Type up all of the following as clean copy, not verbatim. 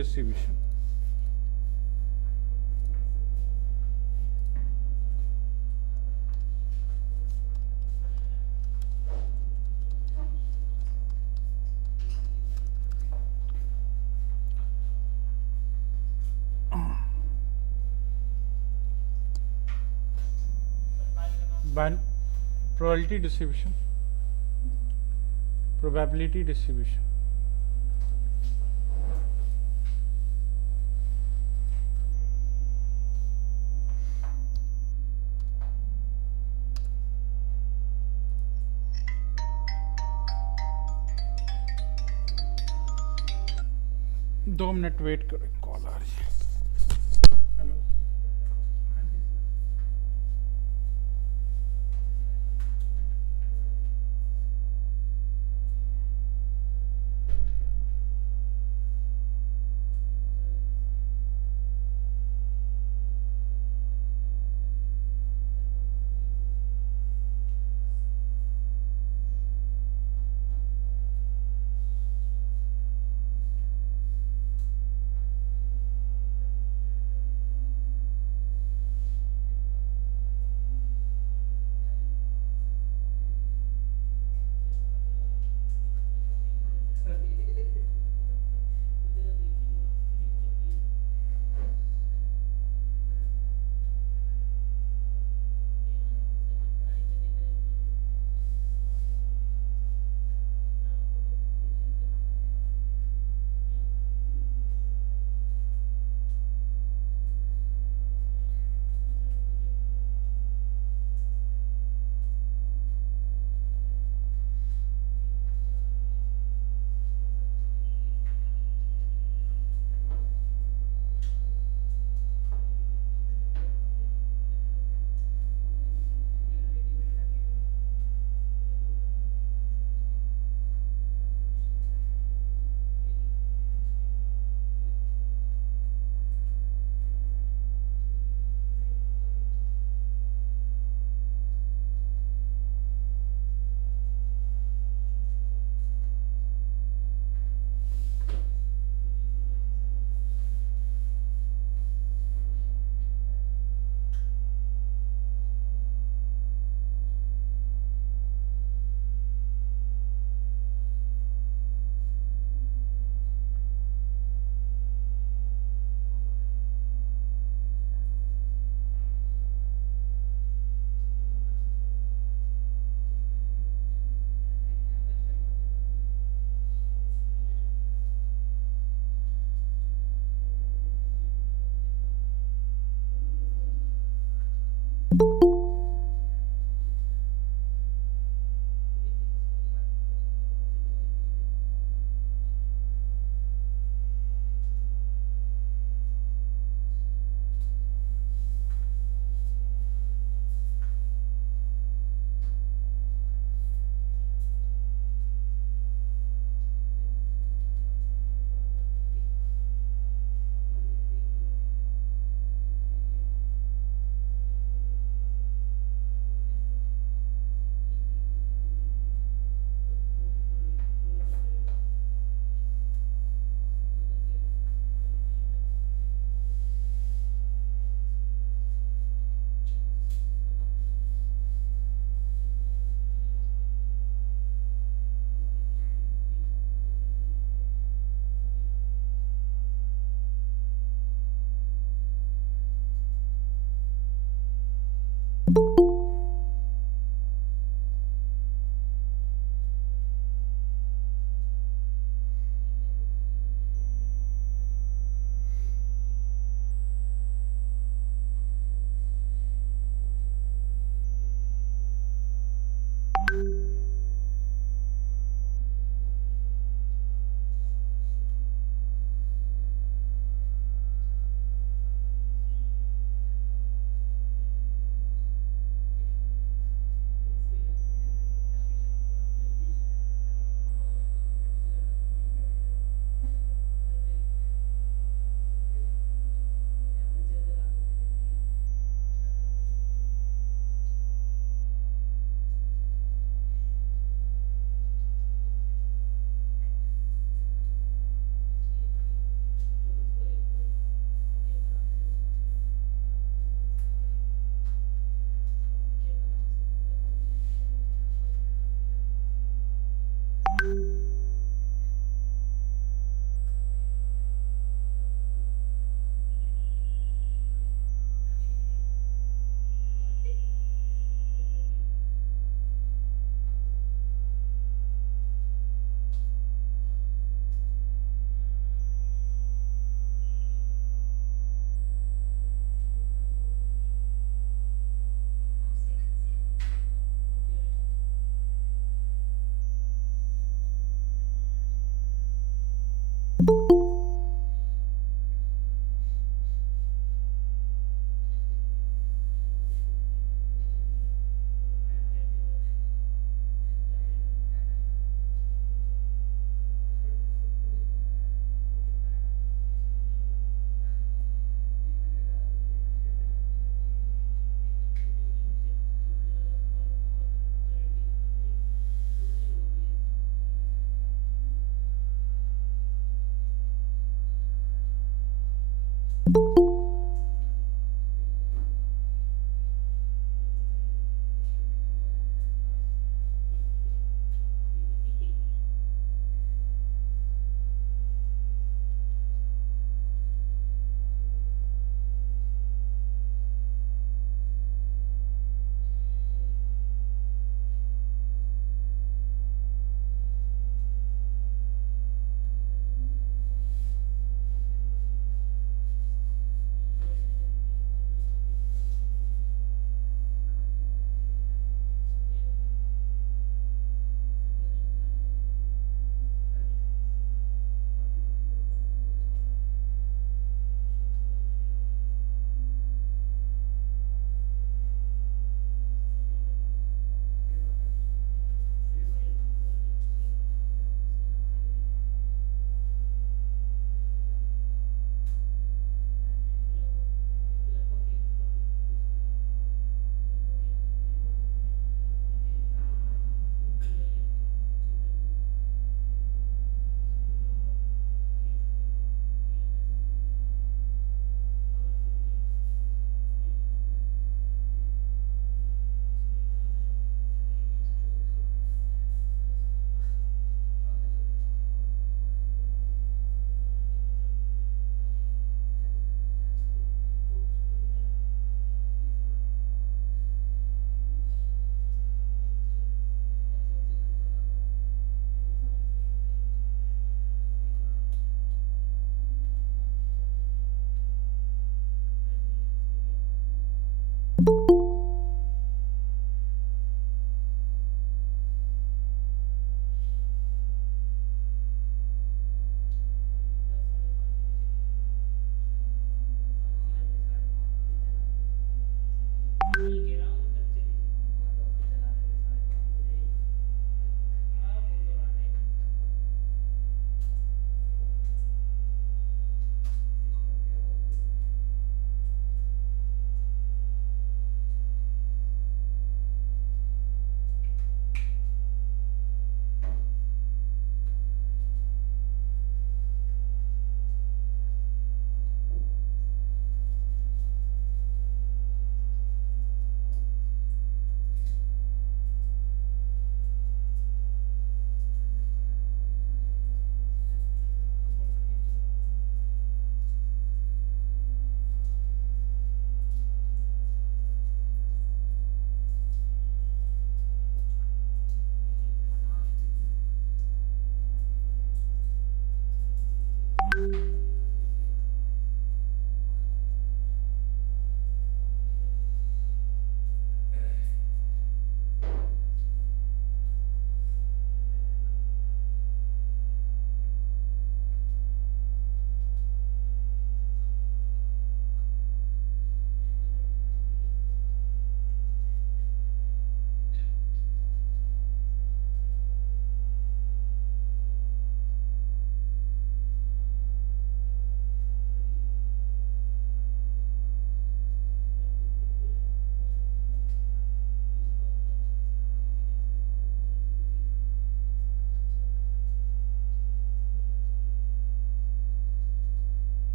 distribution. Ban- Probability distribution, probability distribution. दो minute wait करो, call आ रही है। हेलो।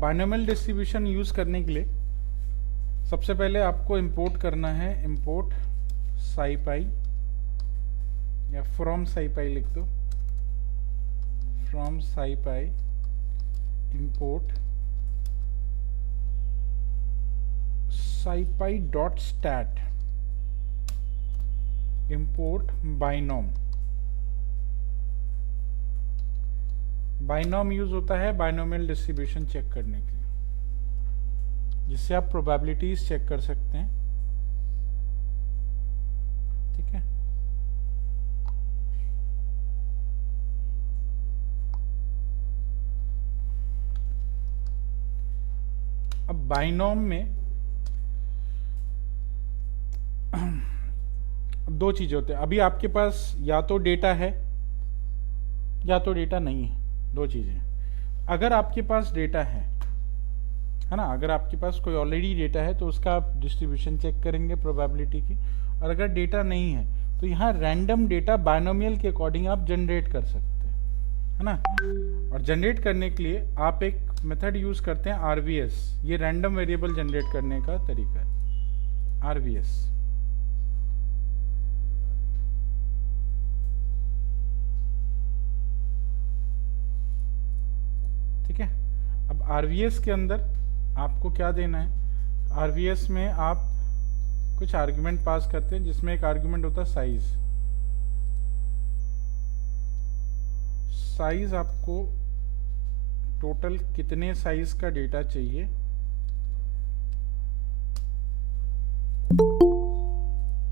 बाइनोमियल डिस्ट्रीब्यूशन यूज़ करने के लिए सबसे पहले आपको इंपोर्ट करना है, इंपोर्ट SciPy या फ्रॉम SciPy लिख दो, from SciPy import SciPy.stat import बाइनोम। बाइनोम use होता है बाइनोमियल डिस्ट्रीब्यूशन चेक करने के लिए, जिससे आप प्रोबेबिलिटीज चेक कर सकते हैं। ठीक है, अब बाइनोम में दो चीजें होते हैं। अभी आपके पास या तो डेटा है या तो डेटा नहीं है, दो चीजें। अगर आपके पास डेटा है ना, अगर आपके पास कोई ऑलरेडी डेटा है तो उसका आप डिस्ट्रीब्यूशन चेक करेंगे प्रोबेबिलिटी की। और अगर डेटा नहीं है तो यहाँ रैंडम डेटा बाइनोमियल के अकॉर्डिंग आप जनरेट कर सकते हैं, है ना। और जनरेट करने के लिए आप एक मेथड यूज करते हैं RVS, ये रैंडम वेरिएबल जनरेट करने का तरीका है, RVS। ठीक है, अब RVS के अंदर आपको क्या देना है, RVS में आप कुछ आर्ग्यूमेंट पास करते हैं, जिसमें एक आर्ग्यूमेंट होता है साइज। साइज आपको टोटल कितने साइज का डेटा चाहिए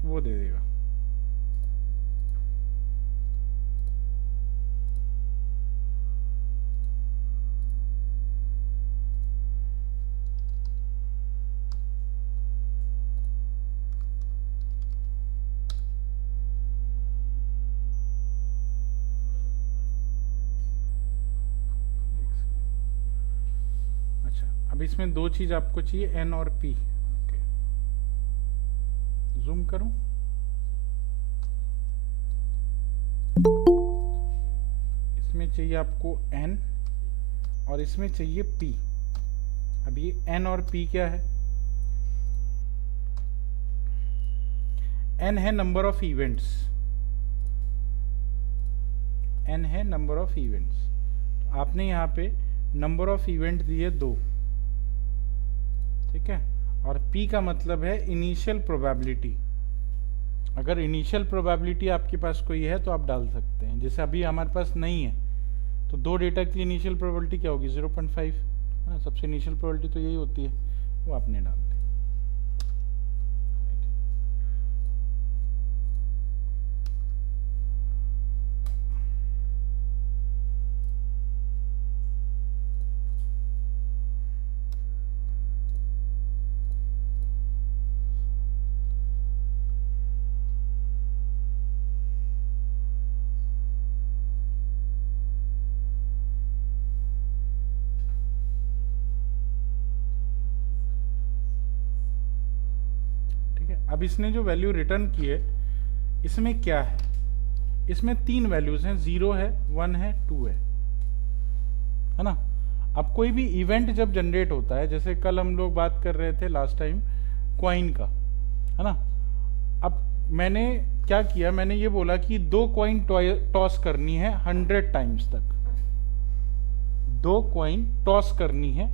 वो दे देगा। अब इसमें दो चीज आपको चाहिए, N और P। ओके, जूम करूं, इसमें चाहिए आपको N और इसमें चाहिए P। अब ये N और P क्या है? N है नंबर ऑफ इवेंट्स, N है नंबर ऑफ इवेंट्स। आपने यहाँ पे नंबर ऑफ इवेंट दिए 2, ठीक है। और P का मतलब है इनिशियल प्रोबेबिलिटी। अगर इनिशियल प्रोबेबिलिटी आपके पास कोई है तो आप डाल सकते हैं, जैसे अभी हमारे पास नहीं है तो दो डेटा की इनिशियल प्रोबेबिलिटी क्या होगी, 0.5। हाँ, सबसे इनिशियल प्रोबेबिलिटी तो यही होती है, वो आपने डाल दी। अब इसने जो वैल्यू रिटर्न की है इसमें क्या है, इसमें 3 वैल्यूज हैं, 0 है, 1 है, 2 है ना। अब कोई भी इवेंट जब जनरेट होता है, जैसे कल हम लोग बात कर रहे थे लास्ट टाइम क्वाइन का, है ना। अब मैंने क्या किया, मैंने ये बोला कि 2 कॉइन टॉस करनी है 100 टाइम्स तक, 2 कॉइन टॉस करनी है,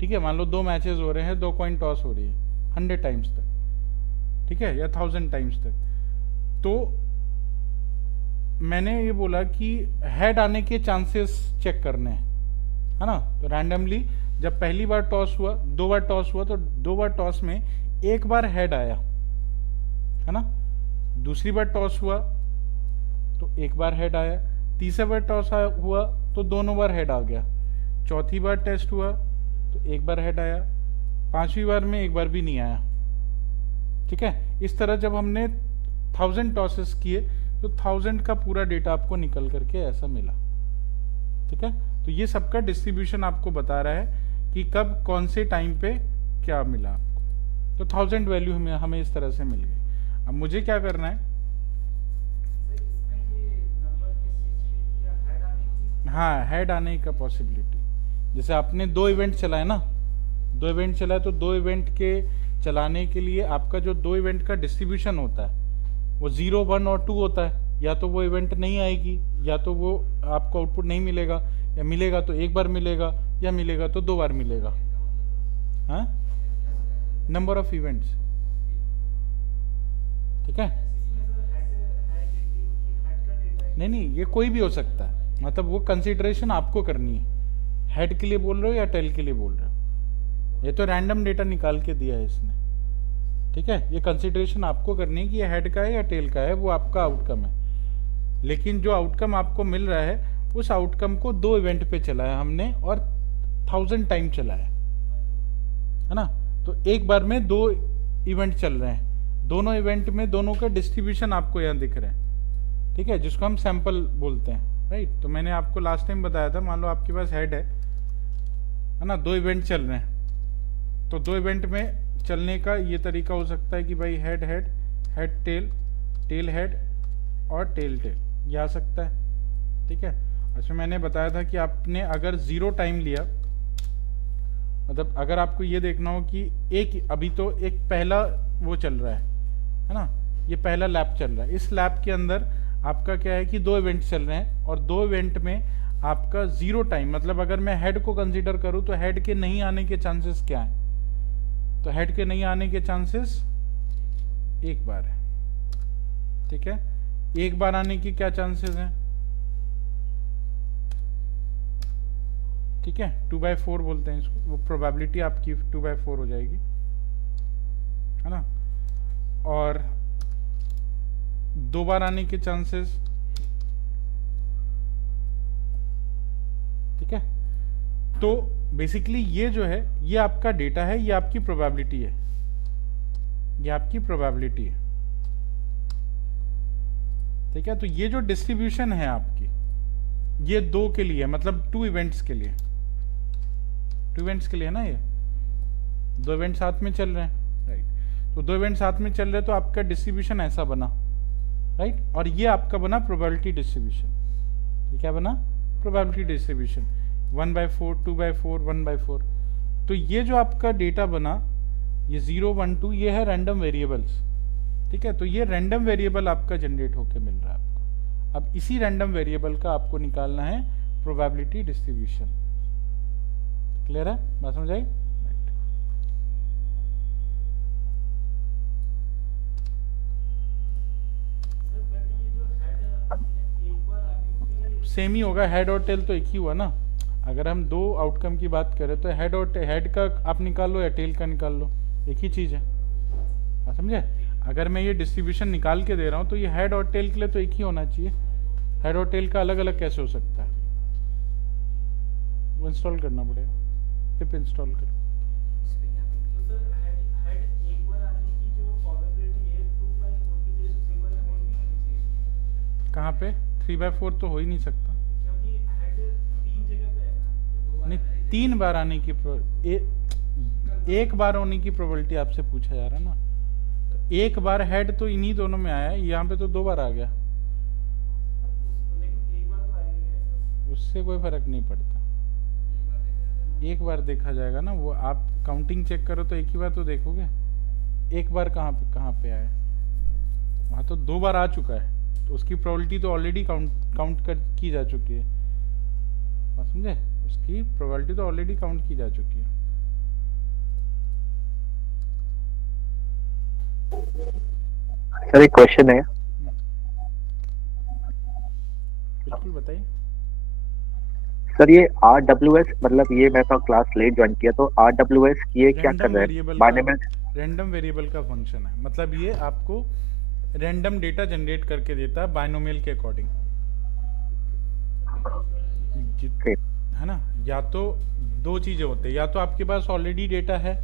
ठीक है। मान लो 2 मैचेस हो रहे हैं, 2 कॉइन टॉस हो रही है 100 टाइम्स तक, ठीक है, या 1000 टाइम्स तक। तो मैंने ये बोला कि हेड आने के चांसेस चेक करने हैं, है ना। तो रैंडमली जब पहली बार टॉस हुआ, 2 बार टॉस हुआ, तो 2 बार टॉस में 1 बार हेड आया, है ना। दूसरी बार टॉस हुआ तो 1 बार हेड आया, तीसरी बार टॉस हुआ तो दोनों बार हेड आ गया, चौथी बार टेस्ट हुआ तो 1 बार हेड आया, 5वीं बार में 1 बार भी नहीं आया, ठीक है। इस तरह जब हमने 1000 टॉसेस किए तो 1000 का पूरा डेटा आपको निकल करके ऐसा मिला, ठीक है। तो ये सबका डिस्ट्रीब्यूशन आपको बता रहा है कि कब कौन से टाइम पे क्या मिला आपको। तो 1000 वैल्यू हमें इस तरह से मिल गई। अब मुझे क्या करना है, हाँ, हेड आने का पॉसिबिलिटी, जैसे आपने 2 इवेंट चलाए ना, 2 इवेंट चलाए, तो 2 इवेंट के चलाने के लिए आपका जो 2 इवेंट का डिस्ट्रीब्यूशन होता है वो 0, 1 और 2 होता है। या तो वो इवेंट नहीं आएगी, या तो वो आपको आउटपुट नहीं मिलेगा, या मिलेगा तो एक बार मिलेगा, या मिलेगा तो 2 बार मिलेगा। हाँ, नंबर ऑफ इवेंट्स, ठीक है। नहीं नहीं, ये कोई भी हो सकता है, मतलब वो कंसिडरेशन आपको करनी है। हेड के लिए बोल रहे हो या टेल के लिए बोल रहे हो? ये तो रैंडम डेटा निकाल के दिया है इसने, ठीक है। ये कंसिडरेशन आपको करनी है कि ये हेड का है या टेल का है, वो आपका आउटकम है। लेकिन जो आउटकम आपको मिल रहा है, उस आउटकम को 2 इवेंट पे चलाया हमने और 1000 टाइम चलाया है ना। तो एक बार में 2 इवेंट चल रहे हैं, दोनों इवेंट में दोनों का डिस्ट्रीब्यूशन आपको यहाँ दिख रहा है, ठीक है, जिसको हम सैंपल बोलते हैं, राइट। तो मैंने आपको लास्ट टाइम बताया था, मान लो आपके पास हेड है ना, 2 इवेंट चल रहे हैं, तो 2 इवेंट में चलने का ये तरीका हो सकता है कि भाई head head, head tail, tail head और टेल टेल, ये आ सकता है, ठीक है। उसमें मैंने बताया था कि आपने अगर 0 टाइम लिया, मतलब अगर आपको ये देखना हो कि एक अभी तो एक पहला वो चल रहा है ना, ये पहला लैप चल रहा है, इस लैप के अंदर आपका क्या है कि 2 इवेंट चल रहे हैं, और 2 इवेंट में आपका 0 टाइम, मतलब अगर मैं हेड को कंसीडर करूं तो हेड के नहीं आने के चांसेस क्या हैं? तो हेड के नहीं आने के चांसेस एक बार है, ठीक है। एक बार आने की क्या चांसेस हैं? ठीक है, 2/4 बोलते हैं इसको, वो प्रोबेबिलिटी आपकी 2/4 हो जाएगी, है ना। और 2 बार आने के चांसेस, ठीक है। तो बेसिकली ये जो है, ये आपका डेटा है, ये आपकी प्रोबेबिलिटी है, ये आपकी प्रोबेबिलिटी है, ठीक है। तो ये जो डिस्ट्रीब्यूशन है आपकी, ये 2 के लिए, मतलब 2 इवेंट्स के लिए, 2 इवेंट्स के लिए ना, ये 2 इवेंट साथ में चल रहे हैं, राइट। तो 2 इवेंट साथ में चल रहे हैं, तो आपका डिस्ट्रीब्यूशन ऐसा बना, राइट। और ये आपका बना प्रोबेबिलिटी डिस्ट्रीब्यूशन। ये क्या बना? Probability distribution, 1/4, 2/4, 1/4। तो ये जो आपका डेटा बना, ये 0, 1, 2, ये है रैंडम वेरिएबल्स, ठीक है। तो ये रैंडम वेरिएबल आपका जनरेट होके मिल रहा है आपको। अब इसी रैंडम वेरिएबल का आपको निकालना है प्रोबेबिलिटी डिस्ट्रीब्यूशन। क्लियर है? बात समझ आई? सेम ही होगा, हेड और टेल तो एक ही हुआ ना। अगर हम 2 आउटकम की बात करें तो हेड और हेड का आप निकाल लो या टेल का निकाल लो, एक ही चीज़ है, आप समझे। अगर मैं ये डिस्ट्रीब्यूशन निकाल के दे रहा हूँ तो ये हेड और टेल के लिए तो एक ही होना चाहिए। हेड और टेल का अलग अलग कैसे हो सकता है? वो इंस्टॉल करना पड़ेगा, पिप इंस्टॉल करो। कहाँ पे? 3/4 तो हो ही नहीं सकता, क्योंकि हेड 3 जगह पे है ना। नहीं, 3 बार आने की एक बार होने की प्रोबेबिलिटी आपसे पूछा जा रहा है ना। तो एक बार हेड तो इन्हीं दोनों में आया है, यहाँ पे तो 2 बार आ गया, लेकिन एक बार तो आएगा, उससे कोई फर्क नहीं पड़ता। एक बार देखा जाएगा ना, वो आप काउंटिंग चेक करो तो एक ही बार तो देखोगे। एक बार कहाँ पे आया? वहाँ तो 2 बार आ चुका है, तो उसकी प्रोबेबिलिटी तो ऑलरेडी काउंट की जा चुकी है, बात समझे। उसकी प्रोबेबिलिटी तो ऑलरेडी काउंट की जा चुकी है। सर एक क्वेश्चन है। बिल्कुल बताइए सर, ये RWS, मतलब ये मैं तो क्लास लेट ज्वाइन किया, तो RWS ये क्या कर रहा है? रैंडम वेरिएबल का फंक्शन है, मतलब ये आपको रैंडम डेटा जनरेट करके देता है बाइनोमियल के अकॉर्डिंग, है ना। या तो 2 चीजें होते हैं, या तो आपके पास ऑलरेडी डेटा है,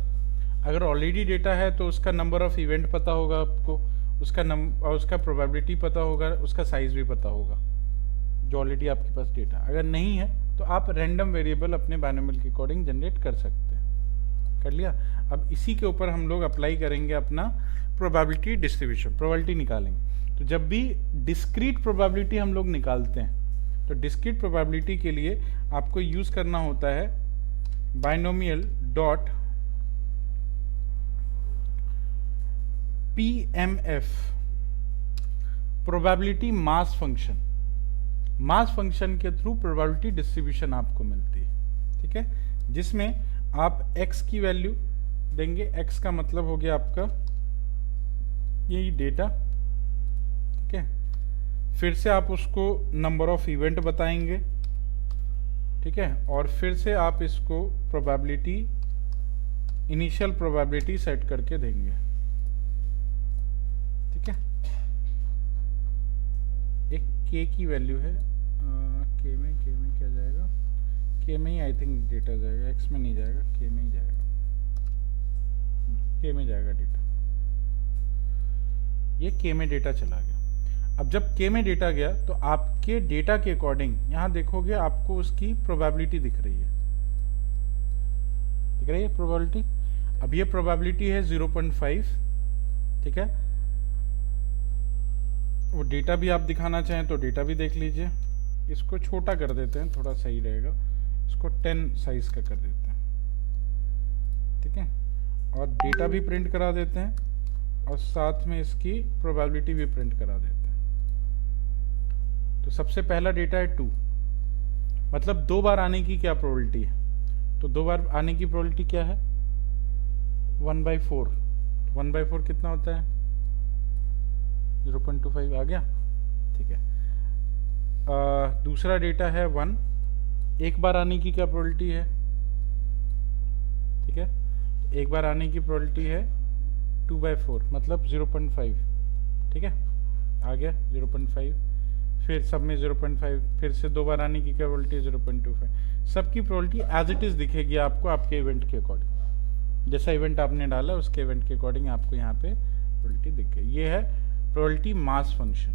अगर ऑलरेडी डेटा है तो उसका नंबर ऑफ इवेंट पता होगा आपको, उसका प्रोबेबिलिटी पता होगा, उसका साइज भी पता होगा, जो ऑलरेडी आपके पास डेटा। अगर नहीं है तो आप रैंडम वेरिएबल अपने बाइनोमियल के अकॉर्डिंग जनरेट कर सकते हैं। कर लिया? अब इसी के ऊपर हम लोग अप्लाई करेंगे अपना प्रोबेबिलिटी डिस्ट्रीब्यूशन, प्रोबेबिलिटी निकालेंगे। तो जब भी डिस्क्रीट प्रोबेबिलिटी हम लोग निकालते हैं, तो डिस्क्रीट प्रोबेबिलिटी के लिए आपको यूज़ करना होता है binomial dot PMF, probability mass function. Mass function के थ्रू प्रोबेबिलिटी डिस्ट्रीब्यूशन आपको मिलती है, ठीक है, जिसमें आप x की वैल्यू देंगे। x का मतलब हो गया आपका यही डेटा, ठीक है। फिर से आप उसको नंबर ऑफ इवेंट बताएंगे, ठीक है, और फिर से आप इसको प्रोबेबिलिटी, इनिशियल प्रोबेबिलिटी सेट करके देंगे, ठीक है। एक k की वैल्यू है, k में क्या जाएगा, k में ही आई थिंक डेटा जाएगा, x में नहीं जाएगा, k में ही जाएगा, k में जाएगा डेटा। ये k में डेटा चला गया। अब जब k में डेटा गया तो आपके डेटा के अकॉर्डिंग यहां देखोगे आपको उसकी प्रोबेबिलिटी दिख रही है प्रोबेबिलिटी। अब ये प्रोबेबिलिटी है 0.5, ठीक है। वो डेटा भी आप दिखाना चाहें तो डेटा भी देख लीजिए। इसको छोटा कर देते हैं, थोड़ा सही रहेगा, इसको 10 साइज का कर देते हैं, ठीक है, और डेटा भी प्रिंट करा देते हैं और साथ में इसकी प्रोबेबिलिटी भी प्रिंट करा देते हैं। तो सबसे पहला डेटा है 2, मतलब 2 बार आने की क्या प्रोबेबिलिटी है, तो 2 बार आने की प्रोबेबिलिटी क्या है 1/4। 1/4 कितना होता है 0.25 आ गया, ठीक है। दूसरा डेटा है 1, एक बार आने की क्या प्रोबेबिलिटी है, ठीक है, एक बार आने की प्रोबेबिलिटी है 2/4 मतलब 0.5, ठीक है, आ गया 0.5। फिर सब में 0.5, फिर से 2 बार आने की क्या प्रोबेबिलिटी है 0.25। सबकी प्रोबेबिलिटी एज इट इज दिखेगी आपको आपके इवेंट के अकॉर्डिंग, जैसा इवेंट आपने डाला उसके इवेंट के अकॉर्डिंग आपको यहाँ पे प्रोबेबिलिटी दिख गई। ये है प्रोबेबिलिटी मास फंक्शन,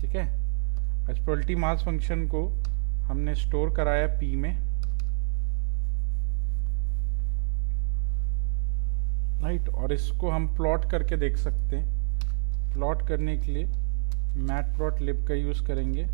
ठीक है। आज प्रोबेबिलिटी मास फंक्शन को हमने स्टोर कराया P में, राइट, और इसको हम प्लॉट करके देख सकते हैं। प्लॉट करने के लिए मैटप्लॉटलिब का यूज करेंगे।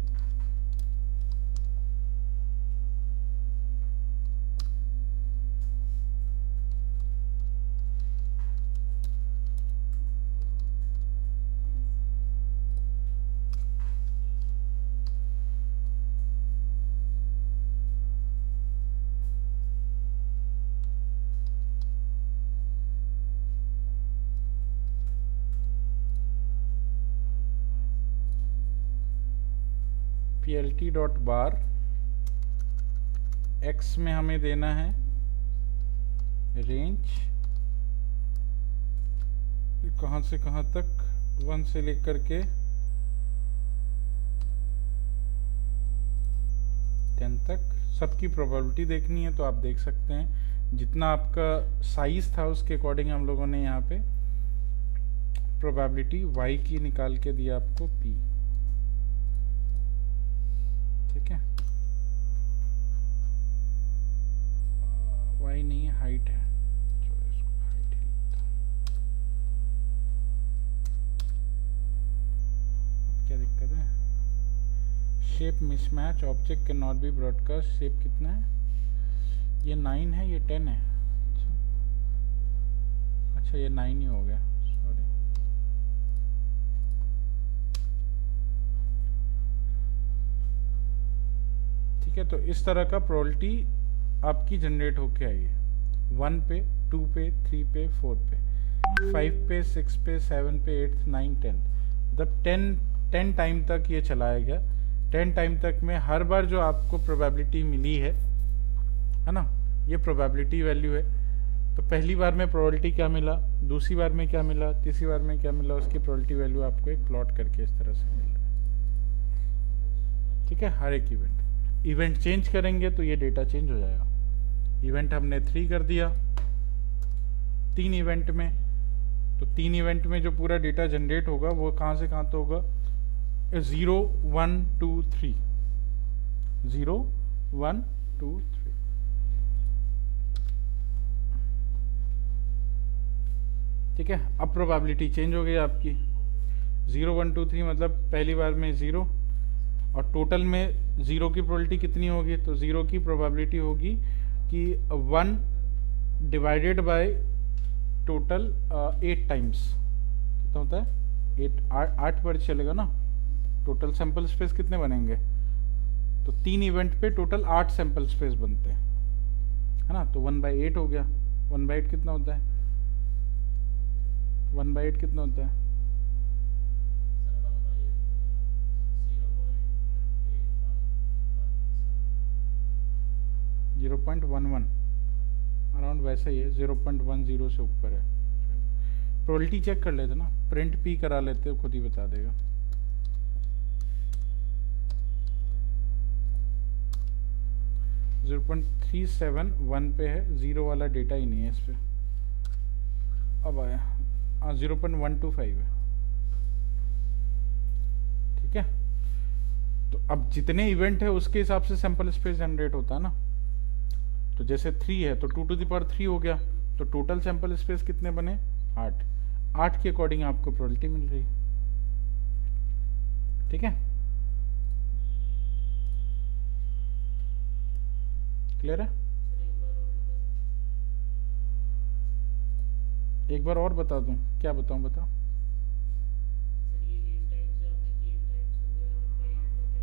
plt डॉट बार x में हमें देना है रेंज, कहां से कहां तक, 1 से लेकर के 10 तक। सबकी प्रोबेबिलिटी देखनी है तो आप देख सकते हैं, जितना आपका साइज था उसके अकॉर्डिंग हम लोगों ने यहाँ पे प्रोबेबिलिटी y की निकाल के दिया आपको p, ठीक है। y नहीं है, हाइट है, चलो इसको हाइट ही लिखता हूं। अब क्या दिक्कत है, shape mismatch, object can not be broadcast. Shape कितना है, ये 9 है, ये 10 है, अच्छा ये 9 ही हो गया, सॉरी। ठीक है, तो इस तरह का प्रोबेबिलिटी आपकी जनरेट होके आई है 1 पे, 2 पे, 3 पे, 4 पे, 5 पे, 6 पे, 7 पे, 8, 9, 10, मतलब 10 टाइम तक ये चलाया गया। 10 टाइम तक में हर बार जो आपको प्रोबेबिलिटी मिली है ना, ये प्रोबेबिलिटी वैल्यू है। तो पहली बार में प्रोबेबिलिटी क्या मिला, दूसरी बार में क्या मिला, तीसरी बार में क्या मिला, उसकी प्रोबेबिलिटी वैल्यू आपको एक प्लॉट करके इस तरह से मिल रहा है, ठीक है। हर एक इवेंट चेंज करेंगे तो ये डेटा चेंज हो जाएगा। इवेंट हमने 3 कर दिया 3 इवेंट में, तो 3 इवेंट में जो पूरा डेटा जनरेट होगा वो कहाँ से कहाँ तक होगा, 0 1 2 3, 0 1 2 3, ठीक है। अब प्रोबेबिलिटी चेंज हो गई आपकी, 0 1 2 3 मतलब पहली बार में 0, और टोटल में ज़ीरो की प्रोबेबिलिटी कितनी होगी? तो ज़ीरो की प्रोबेबिलिटी होगी कि 1 डिवाइडेड बाय टोटल 8 टाइम्स। कितना होता है? 8 बार चलेगा ना। टोटल सैंपल स्पेस कितने बनेंगे? तो 3 इवेंट पे टोटल 8 सैंपल स्पेस बनते हैं, है ना। तो 1/8 हो गया। 1/8 कितना होता है? 1/8 कितना होता है? 0.11, अराउंड वैसा ही है, 0.10 से ऊपर है। प्रोबेबिलिटी चेक कर लेते ना, प्रिंट पी करा लेते, खुद ही बता देगा। जीरो पॉइंट 371 पे है, जीरो वाला डेटा ही नहीं है इस पे। अब आया, हाँ 0.125 है, ठीक है। तो अब जितने इवेंट है उसके हिसाब से सैंपल स्पेस जनरेट होता है ना। तो जैसे 3 है तो 2⁻³ हो गया, तो टोटल सैंपल स्पेस कितने बने? 8। 8 के अकॉर्डिंग आपको प्रोबेबिलिटी मिल रही है, ठीक है। क्लियर है? एक बार और बता दूं? क्या बताऊं? बताओ।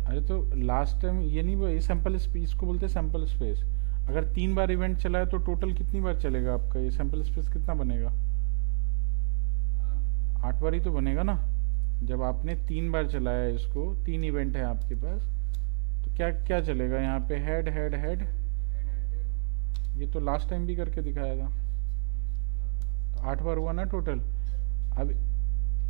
अरे तो लास्ट टाइम ये नहीं, ये सैंपल स्पेस को बोलते हैं सैंपल स्पेस। अगर 3 बार इवेंट चला है तो टोटल कितनी बार चलेगा आपका ये सैंपल स्पेस? कितना बनेगा? 8 बार ही तो बनेगा ना। जब आपने 3 बार चलाया इसको, 3 इवेंट है आपके पास, तो क्या क्या चलेगा यहाँ पे? हेड हेड हेड, ये तो लास्ट टाइम भी करके दिखाया था। तो 8 बार हुआ ना टोटल। अब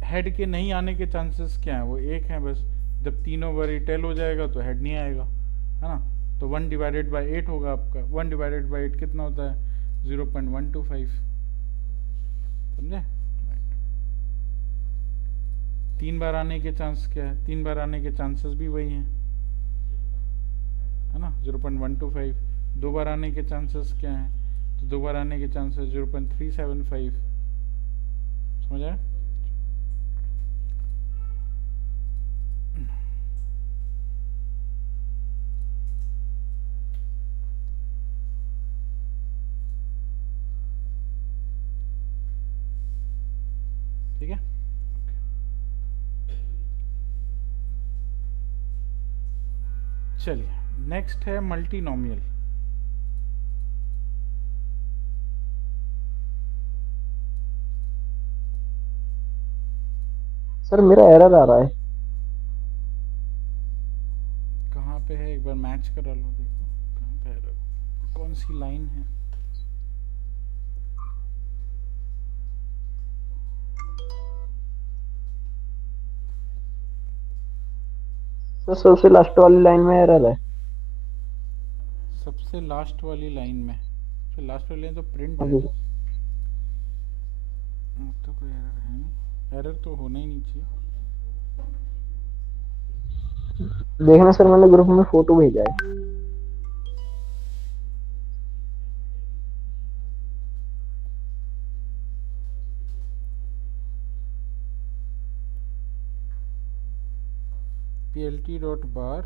हेड के नहीं आने के चांसेस क्या है? वो एक है बस। जब तीनों बार टेल हो जाएगा तो हेड नहीं आएगा, है ना। तो 1/8 होगा आपका। 1/8 कितना होता है? 0.125, समझे? 3 बार आने के चांस क्या है? 3 बार आने के चांसेस भी वही हैं, है ना, 0.125। 2 बार आने के चांसेस क्या हैं? तो 2 बार आने के चांसेस 0.375, समझ आया? ठीक है। चलिए नेक्स्ट है मल्टीनोमियल। सर मेरा एरर आ रहा है। कहाँ पे है? एक बार मैच करा लो, देखो कहाँ पे एरर, कौन सी लाइन है। सर सबसे लास्ट वाली लाइन में एरर है। सबसे लास्ट वाली लाइन में? तो लास्ट वाली लाइन तो प्रिंट हाँ है। जी। तो कोई एरर है नहीं, एरर तो होना ही नहीं चाहिए। देखना सर, मैंने ग्रुप में फोटो भेजा है। plt.bar,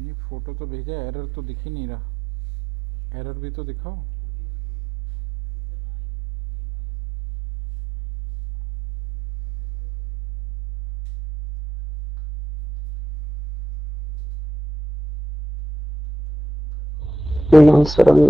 ये फोटो तो भेजा है, एरर तो दिख ही नहीं रहा। एरर भी तो दिखाओ। एक मिनट सर, अभी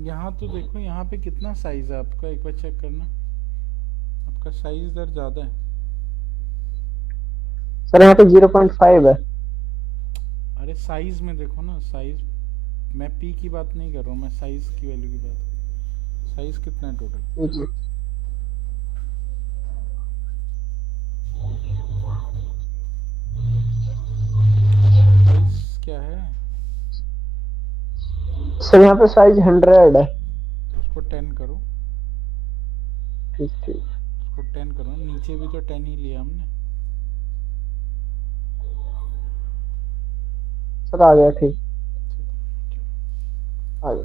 यहाँ तो देखो, यहाँ पे कितना साइज है आपका, एक बार चेक करना। आपका साइज इधर ज़्यादा है। सर यहाँ पे 0.5 है। अरे साइज में देखो ना, साइज, मैं पी की बात नहीं कर रहा हूँ, मैं साइज की वैल्यू की बात। साइज कितना है टोटल? जी। सर यहाँ पे साइज 100 है। तो उसको 10 करो, ठीक ठीक। उसको 10 करो, नीचे भी तो 10 ही लिया हमने। सर आ गया, ठीक ठीक, चलो। आ गया।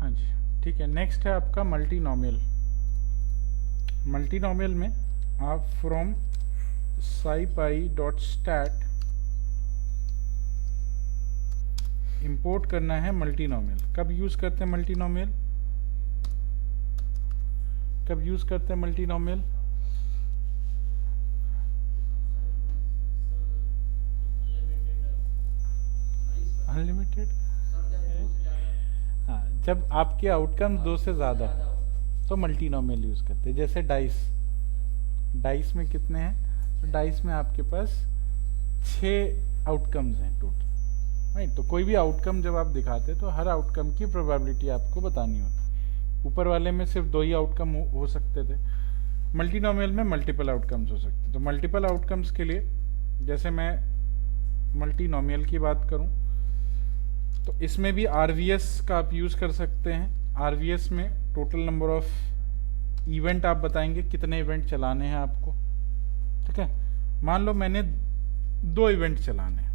हाँ जी, ठीक है। नेक्स्ट है आपका मल्टीनोमियल। मल्टीनोमियल में आप from scipy dot stat import करना है मल्टीनोमियल। कब यूज करते हैं मल्टीनोमियल? कब यूज करते हैं मल्टीनोमियल? अनलिमिटेड, हाँ, जब आपके आउटकम 2 से ज़्यादा तो मल्टीनोमियल यूज करते हैं। जैसे डाइस, डाइस में कितने हैं? तो डाइस में आपके पास 6 आउटकम्स हैं टोटल, राइट। तो कोई भी आउटकम जब आप दिखाते हैं तो हर आउटकम की प्रोबेबिलिटी आपको बतानी होती। ऊपर वाले में सिर्फ 2 ही आउटकम हो सकते थे, मल्टीनोमियल में मल्टीपल आउटकम्स हो सकते हैं। तो मल्टीपल आउटकम्स के लिए, जैसे मैं मल्टीनोमियल की बात करूं तो इसमें भी RVS का आप यूज़ कर सकते हैं। RVS में टोटल नंबर ऑफ इवेंट आप बताएंगे, कितने इवेंट चलाने हैं आपको, ठीक है। मान लो मैंने 2 इवेंट चलाने हैं,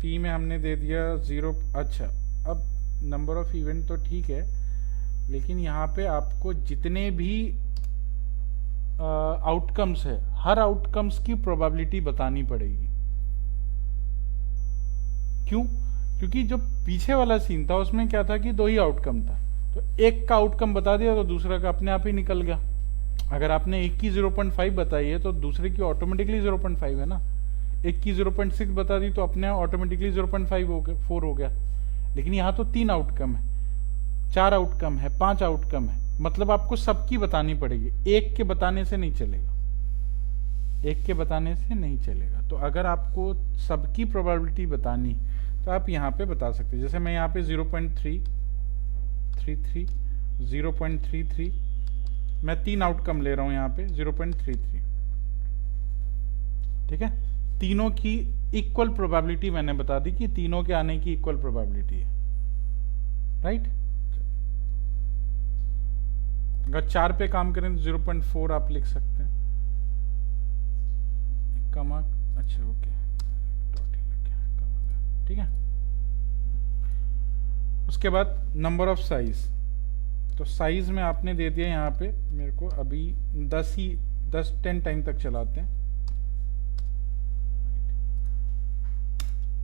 P में हमने दे दिया 0। अच्छा, अब नंबर ऑफ इवेंट तो ठीक है, लेकिन यहाँ पे आपको जितने भी आउटकम्स है, हर आउटकम्स की प्रोबेबिलिटी बतानी पड़ेगी। क्यों? क्योंकि जो पीछे वाला सीन था उसमें क्या था कि 2 ही आउटकम था, तो एक का आउटकम बता दिया तो दूसरा का अपने आप ही निकल गया। अगर आपने एक की 0.5 बताई है तो दूसरे की ऑटोमेटिकली 0.5 है ना। एक की 0.6 बता दी तो अपने ऑटोमेटिकली 0.5 हो गया, 4 हो गया। लेकिन यहाँ तो 3 आउटकम है, 4 आउटकम है, 5 आउटकम है, मतलब आपको सबकी बतानी पड़ेगी। एक के बताने से नहीं चलेगा, एक के बताने से नहीं चलेगा। तो अगर आपको सबकी प्रोबेबिलिटी बतानी तो आप यहाँ पे बता सकते हैं। जैसे मैं यहाँ पे 0.333, 0.33, मैं 3 आउटकम ले रहा हूँ यहाँ पे 0.33, ठीक है। तीनों की इक्वल प्रोबेबिलिटी मैंने बता दी कि तीनों के आने की इक्वल प्रोबेबिलिटी है, राइट। अगर 4 पे काम करें तो 0.4 आप लिख सकते हैं, कमा, अच्छा ओके, डॉट ही लग गया, कमा, ठीक है। उसके बाद नंबर ऑफ साइज, तो साइज में आपने दे दिया यहाँ पे मेरे को अभी 10 टाइम तक चलाते हैं।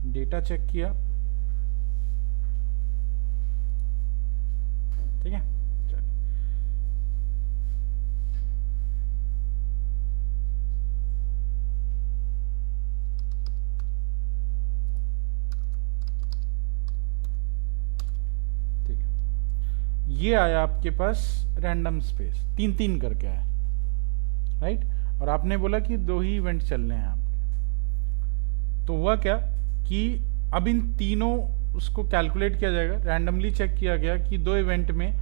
डेटा चेक किया, ठीक है। चलिए, ठीक है। ये आया आपके पास रैंडम स्पेस, 3-3 करके आया, राइट। और आपने बोला कि 2 ही इवेंट चलने हैं आपके, तो हुआ क्या कि अब इन तीनों उसको कैलकुलेट किया जाएगा, रैंडमली चेक किया गया कि 2 इवेंट में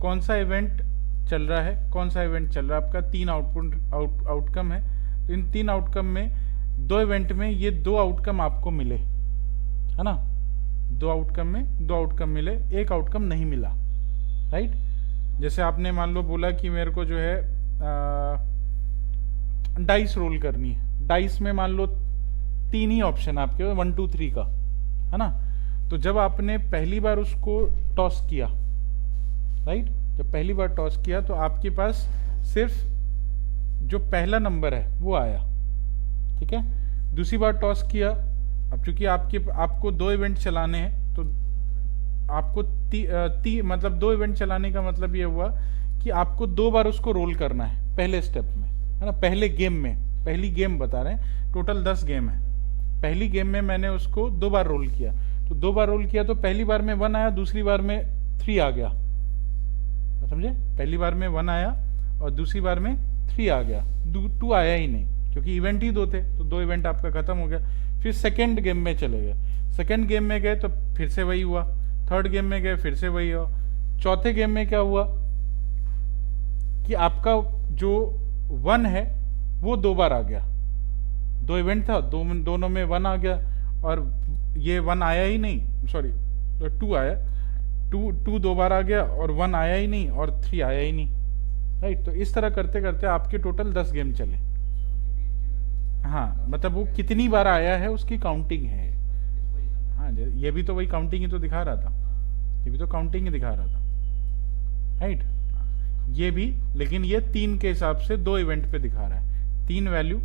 कौन सा इवेंट चल रहा है, कौन सा इवेंट चल रहा है। आपका 3 आउटकम है, तो इन 3 आउटकम में 2 इवेंट में ये 2 आउटकम आपको मिले, है ना। 2 आउटकम में 2 आउटकम मिले, एक आउटकम नहीं मिला, राइट। जैसे आपने मान लो बोला कि मेरे को जो है डाइस रोल करनी है, डाइस में मान लो 3 ही ऑप्शन आपके 1 2 3 का, है ना। तो जब आपने पहली बार उसको टॉस किया, राइट, जब पहली बार टॉस किया तो आपके पास सिर्फ जो पहला नंबर है वो आया, ठीक है। दूसरी बार टॉस किया, अब चूंकि आपको 2 इवेंट चलाने हैं तो आपको मतलब 2 इवेंट चलाने का मतलब ये हुआ कि आपको 2 बार उसको रोल करना है पहले स्टेप में, है ना। पहले गेम में, पहली गेम बता रहे हैं, टोटल 10 गेम है। पहली गेम में मैंने उसको 2 बार रोल किया, तो 2 बार रोल किया तो पहली बार में 1 आया, दूसरी बार में 3 आ गया, समझे। पहली बार में 1 आया और दूसरी बार में 3 आ गया, 2 आया ही नहीं क्योंकि इवेंट ही 2 थे, तो 2 इवेंट आपका खत्म हो गया। फिर सेकेंड गेम में चले गए, सेकेंड गेम में गए तो फिर से वही हुआ, थर्ड गेम में गए फिर से वही हुआ, चौथे गेम में क्या हुआ कि आपका जो 1 है वो 2 बार आ गया, 2 इवेंट था, दोनों में 1 आ गया, और ये 1 आया ही नहीं, सॉरी 2 आया, 2 2 बार आ गया, और 1 आया ही नहीं, और 3 आया ही नहीं, राइट। तो इस तरह करते करते आपके टोटल 10 गेम चले। हाँ, मतलब वो कितनी बार आया है उसकी काउंटिंग है। हाँ, ये भी तो वही काउंटिंग ही तो दिखा रहा था, ये भी तो काउंटिंग ही दिखा रहा था, राइट। ये भी, लेकिन ये 3 के हिसाब से 2 इवेंट पे दिखा रहा है, 3 वैल्यू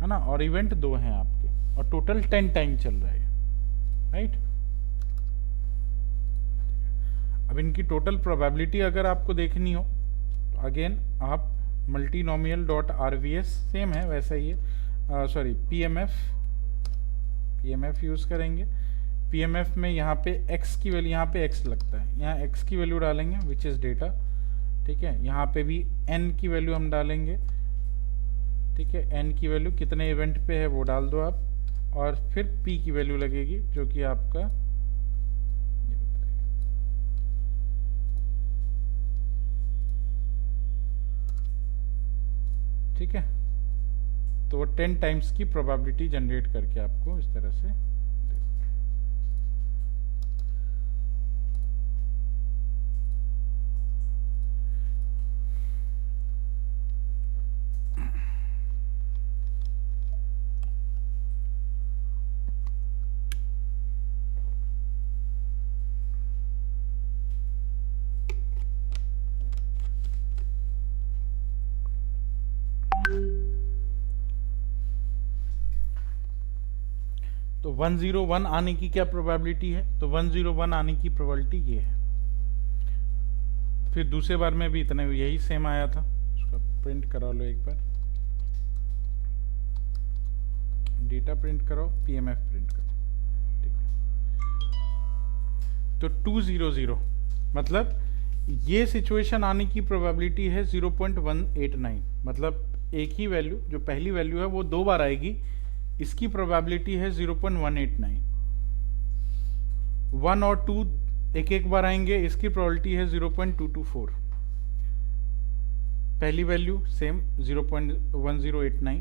है ना, और इवेंट 2 हैं आपके, और टोटल 10 टाइम चल रहा है, राइट। अब इनकी टोटल प्रोबेबिलिटी अगर आपको देखनी हो तो अगेन आप मल्टीनोमियल डॉट RVS, सेम है वैसा ही है, सॉरी PMF यूज़ करेंगे। PMF में यहाँ पे x की वैल्यू, यहाँ पे x लगता है, यहाँ x की वैल्यू डालेंगे विच इज़ डेटा, ठीक है। यहाँ पे भी n की वैल्यू हम डालेंगे, ठीक है। n की वैल्यू कितने इवेंट पे है वो डाल दो आप, और फिर p की वैल्यू लगेगी जो कि आपका ये बताएगा, ठीक है। तो वो 10 टाइम्स की प्रोबेबिलिटी जनरेट करके आपको इस तरह से तो 101 आने की क्या प्रोबेबिलिटी है, तो 101 आने की प्रोबेबिलिटी ये है। फिर दूसरे बार में भी इतना यही सेम आया था, उसका प्रिंट करा लो एक बार, डेटा प्रिंट करो, PMF प्रिंट करो, ठीक है। तो 200 मतलब ये सिचुएशन आने की प्रोबेबिलिटी है 0.189, मतलब एक ही वैल्यू, जो पहली वैल्यू है वो 2 बार आएगी, इसकी प्रोबेबिलिटी है 0.189। 1 और 2 एक एक बार आएंगे, इसकी प्रोबेबिलिटी है 0.224। पहली वैल्यू सेम 0.1089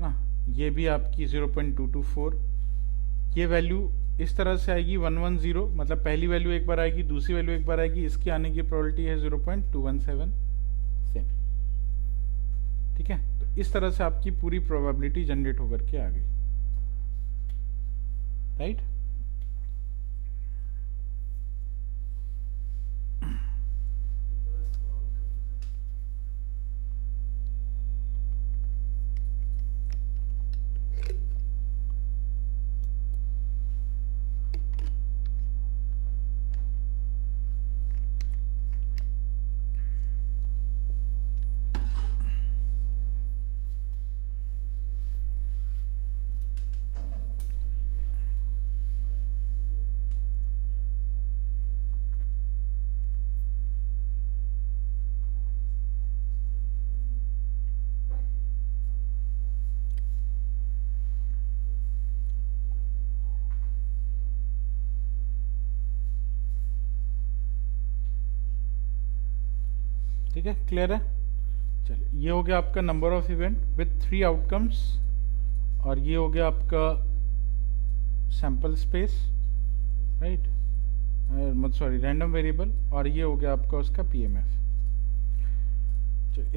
ना, ये भी आपकी 0.224। ये वैल्यू इस तरह से आएगी 110, मतलब पहली वैल्यू एक बार आएगी, दूसरी वैल्यू एक बार आएगी, इसकी आने की प्रोबेबिलिटी है 0.217 सेम, ठीक है। तो इस तरह से आपकी पूरी प्रोबेबिलिटी जनरेट होकर के आ गई, राइट। ठीक है, क्लियर है। चलिए, ये हो गया आपका number of event with 3 outcomes, और ये हो गया आपका सैंपल स्पेस, राइट, मत सॉरी रैंडम वेरिएबल, और ये हो गया आपका उसका PMF।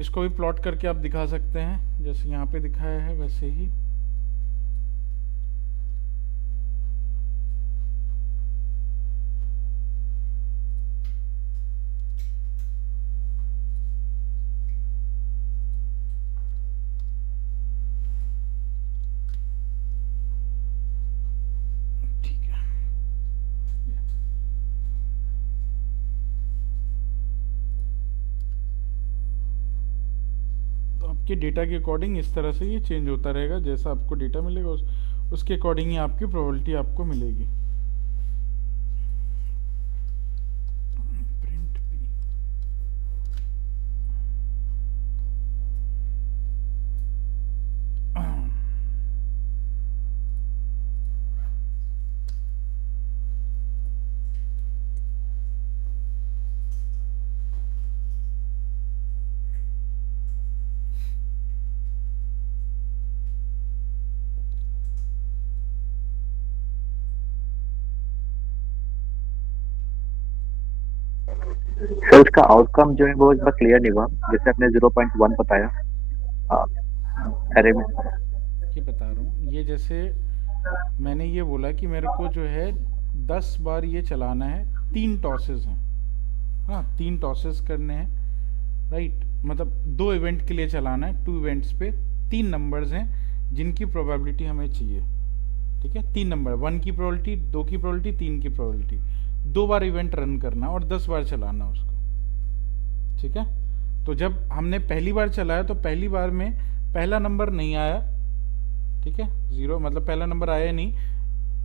इसको भी प्लॉट करके आप दिखा सकते हैं, जैसे यहाँ पे दिखाया है वैसे ही। आपके डेटा के अकॉर्डिंग इस तरह से ये चेंज होता रहेगा, जैसा आपको डेटा मिलेगा उसके अकॉर्डिंग ही आपकी प्रोबेबिलिटी आपको मिलेगी। प्रिंट पी, सर इसका आउटकम जो है वो एक बार क्लियर नहीं हुआ, जैसे आपने 0.1 बताया एरे में। ये बता रहा हूँ, ये जैसे मैंने ये बोला कि मेरे को जो है 10 बार ये चलाना है, 3 टॉसेस हैं, हाँ 3 टॉसेस करने हैं, राइट, मतलब 2 इवेंट के लिए चलाना है, 2 इवेंट्स पे 3 नंबर्स हैं जिनकी प्रोबेबिलिटी हमें चाहिए, ठीक है, 3 नंबर, 1 की प्रोबेबिलिटी, 2 की प्रोबेबिलिटी, 3 की प्रोबेबिलिटी, 2 बार इवेंट रन करना और 10 बार चलाना उसको, ठीक है। तो जब हमने पहली बार चलाया तो पहली बार में पहला नंबर नहीं आया, ठीक है, 0 मतलब पहला नंबर आया नहीं,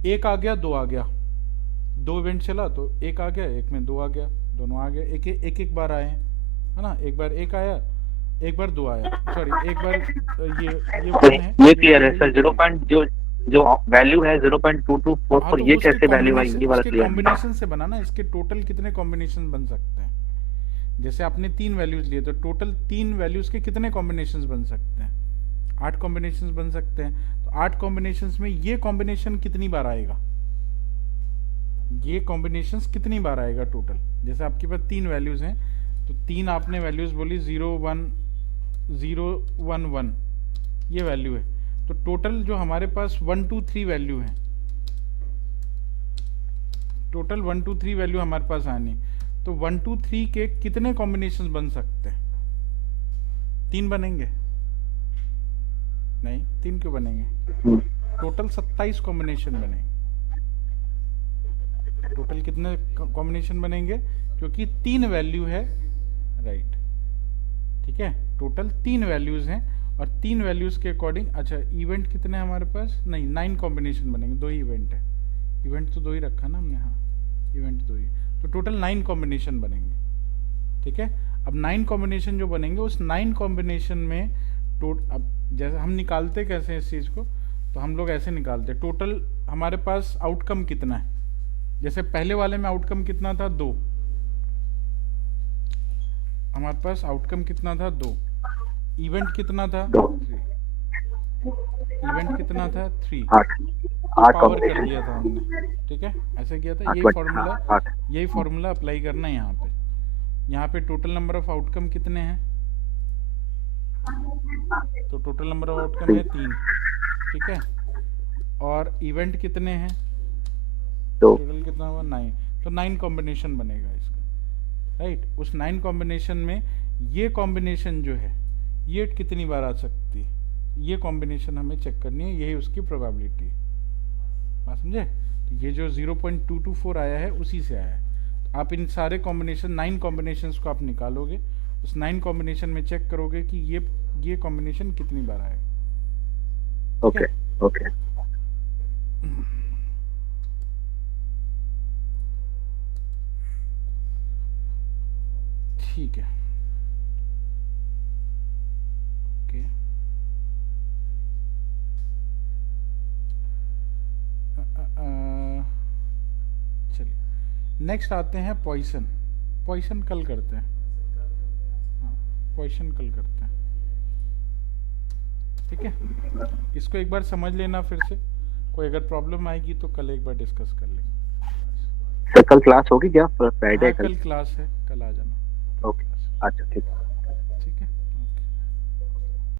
1 आ गया, 2 आ गया, 2 इवेंट चला तो 1 आ गया, एक में 2 आ गया, दोनों आ गए, एक बार आए हैं, है ना, एक बार 1 आया, एक बार 2 आया, सॉरी एक बार ये 1 है, ये क्लियर है सर। 0. जो वैल्यू है 0.2244, तो ये कैसे वैल्यू आई, ये वाला उसके क्लियर कॉम्बिनेशन से बना ना, इसके टोटल कितने कॉम्बिनेशन बन सकते हैं, जैसे आपने 3 वैल्यूज लिए तो टोटल 3 वैल्यूज के कितने कॉम्बिनेशंस बन सकते हैं, 8 कॉम्बिनेशंस बन सकते हैं, तो 8 कॉम्बिनेशंस में ये कॉम्बिनेशन कितनी बार आएगा, ये कॉम्बिनेशंस कितनी बार आएगा टोटल, जैसे आपके पास 3 वैल्यूज हैं तो 3 आपने वैल्यूज बोली 0 1 0 1 1, ये वैल्यू है, तो टोटल जो हमारे पास 1 2 3 वैल्यू है, टोटल 1 2 3 वैल्यू हमारे पास आनी, तो 1 2 3 के कितने कॉम्बिनेशंस बन सकते हैं, 3 बनेंगे, नहीं 3 क्यों बनेंगे, टोटल 27 कॉम्बिनेशन बनेंगे, टोटल कितने कॉम्बिनेशन बनेंगे, क्योंकि 3 वैल्यू है, राइट, ठीक है, टोटल 3 वैल्यूज हैं और 3 वैल्यूज के अकॉर्डिंग, अच्छा इवेंट कितने हैं हमारे पास, नहीं 9 कॉम्बिनेशन बनेंगे, 2 ही इवेंट है, इवेंट तो 2 ही रखा ना हमने, हाँ इवेंट 2 ही, तो टोटल 9 कॉम्बिनेशन बनेंगे, ठीक है। अब 9 कॉम्बिनेशन जो बनेंगे उस 9 कॉम्बिनेशन में अब जैसे हम निकालते कैसे इस चीज़ को, तो हम लोग ऐसे निकालते, टोटल हमारे पास आउटकम कितना है, जैसे पहले वाले में आउटकम कितना था 2, हमारे पास आउटकम कितना था 2, इवेंट कितना था 3, इवेंट कितना था 3, 8 पावर कर दिया था हमने, ठीक है, ऐसे किया था, यही फॉर्मूला अप्लाई करना है यहाँ पे, यहाँ पे टोटल नंबर ऑफ आउटकम कितने हैं, तो टोटल नंबर ऑफ आउटकम है 3, ठीक है, और इवेंट कितने हैं, टोटल कितना हुआ 9, तो 9 कॉम्बिनेशन बनेगा इसका, राइट, उस 9 कॉम्बिनेशन में ये कॉम्बिनेशन जो है ये कितनी बार आ सकती है, ये कॉम्बिनेशन हमें चेक करनी है, यही उसकी प्रोबेबिलिटी है, बात समझे, तो ये जो 0.224 आया है उसी से आया है, तो आप इन सारे कॉम्बिनेशन 9 कॉम्बिनेशंस को आप निकालोगे, उस 9 कॉम्बिनेशन में चेक करोगे कि ये कॉम्बिनेशन कितनी बार आएगा, ओके ओके ठीक है, ओके, चलिए नेक्स्ट आते हैं पॉइसन, पॉइसन कल करते हैं, हाँ पॉइसन कल करते हैं, ठीक है, इसको एक बार समझ लेना फिर से, कोई अगर प्रॉब्लम आएगी तो कल एक बार डिस्कस कर लेंगे। सर कल क्लास होगी क्या फ्राइडे? हाँ, कल क्लास है, कल आ जाना। ओके, अच्छा ठीक है।